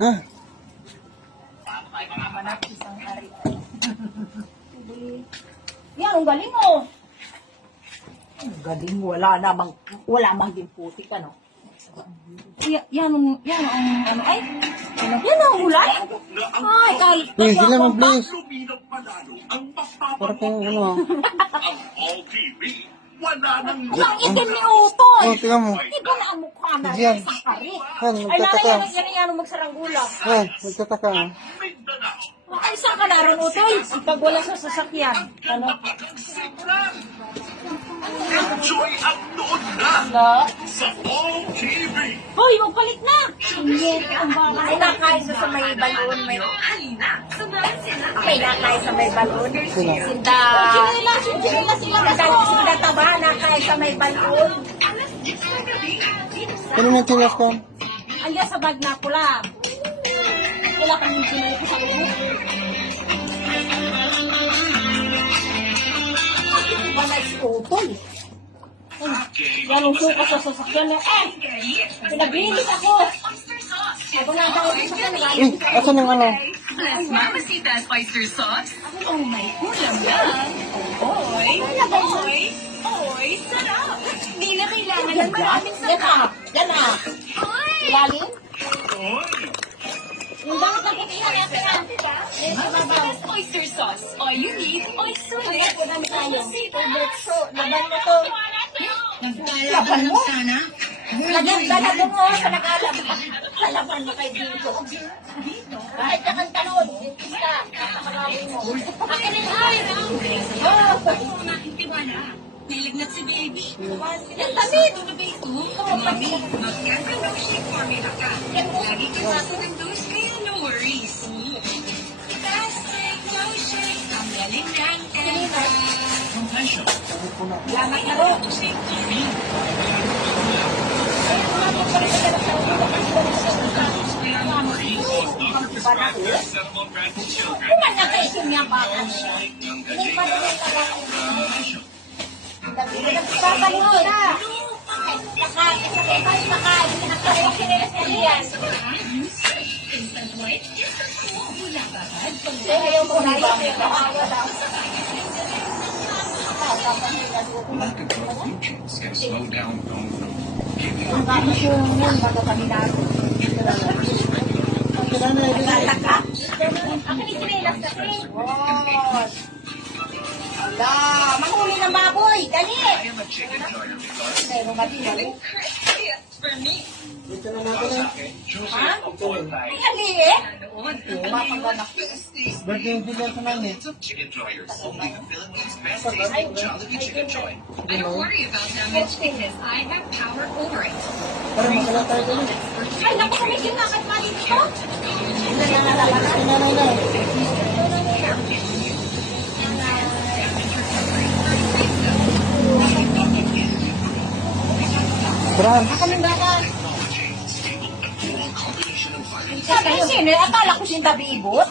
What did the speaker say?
Ah, Manap isang hari. Yan, ang galing mo. Ang galing, wala namang, wala mang din putik, ano? Yan, yan, ang- yan ang, ano, ay, yan ang ulay? Ay, kay, please. Luminang panalo ang Para kang ano. Ang All TV, wala nang Ang itim ni Utoy. Oh, tingnan mo. Iba na ang mukha na Diyan. isang hari. Han, Ay, magtataka. nanay, yan, yan, yan, ang magsaranggulang. Ah, magtataka. ah. Mindanao. Ay, saan ka naroon, Utoy? Pag wala sa sasakyan. Ano? Enjoy ang noon na Na? sa All TV. Hoy, magpalit na! Hindi, ang baka. May nakain sa may balon. May, may nakain sa may balon. Sinda. Taba, nakain sa may balon. Ano yung tinas ko? Andiyan sa bag na pula. Wala kang sinila ko sa ulo. Ba na iskutol? Yan ang suka sa sasakyan na, eh! Pinaglinis ako! Ako na daw sa sasakyan, Eh, nagalit ako. asan yung ano? Mamacita's oyster sauce. Oh my Ulam na. Oy, oy, oy, sarap. Di na kailangan ng maraming Yan ah! Yan ah! Ilalim? Yung bakit natin ah? Yan sa babaw. Mamacita's oyster sauce. All you need, oy sulit. Ayan po namin tayo. So, laban mo to. Laban mo? Lagyan ka na doon mo sa nagalaban. Lalaban mo kay dito. Kahit mo. Akin na ay! Oh! Nilagnat si baby. Yan tamid! Mami, mag-Cancer Milkshake formula ka. Lagi ka natin ng no worries. Plastic milkshake, ang galing ng na. Kuman daw. Lack of nutrients can slow down bone growth, giving kasi. Boss. Ala, baboy. Dali. I am a chicken joyer because Meron ba din dali? For me. Dito na natin eh. Ha? Ay, ali eh. Mapaganak. Birthday yung Julian sa Ay, ay, ay, Joy. I don't worry about damage because I have power over it. Para masala tayo dun. Ay, naku, kami kinakat mali dito. Ay, nanay na. Bran, Kaming baka. Stable vitamins Sabi ni Sine, akala ko si Tabibot.